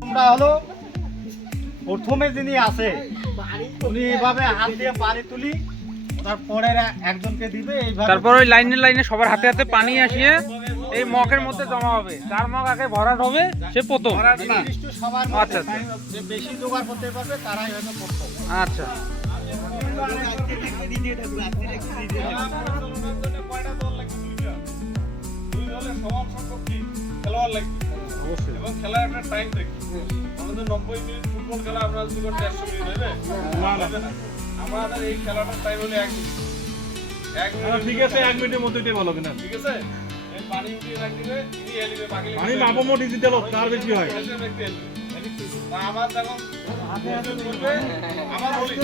তোমরা হলো প্রথমে যিনি আছে উনি এইভাবে হাত দিয়ে পানি তুলি, তারপরে একজনকে দিবে এইভাবে, তারপর ওই লাইনে লাইনে সবার হাতে হাতে পানি আসিয়ে এই মগের মধ্যে জমা হবে। যার মগ আগে ভরাট হবে সে প্রথম। সবার আচ্ছা আচ্ছা, যে বেশি জোগাড় করতে পারবে তারাই হয়তো প্রথম। আচ্ছা এবং খেলার একটা টাইম দেখি। আমাদের 90 মিনিট ফুটবল খেলা, আমরা যদি 150 মিনিট হবে না, আমাদের এই খেলাটার টাইম হলো 1 মিনিট। 1 মিনিট ঠিক আছে, 1 মিনিটের মধ্যে দিয়ে ভালো কিনা, ঠিক আছে। এই পানি উঠিয়ে রাখবে, ইনি এলিবে, বাকি পানি মাপমো ডিজিটাল তার বেশি হয়। আমার যখন করবে আমার বলি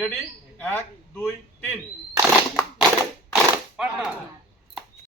রেডি, 1 2 3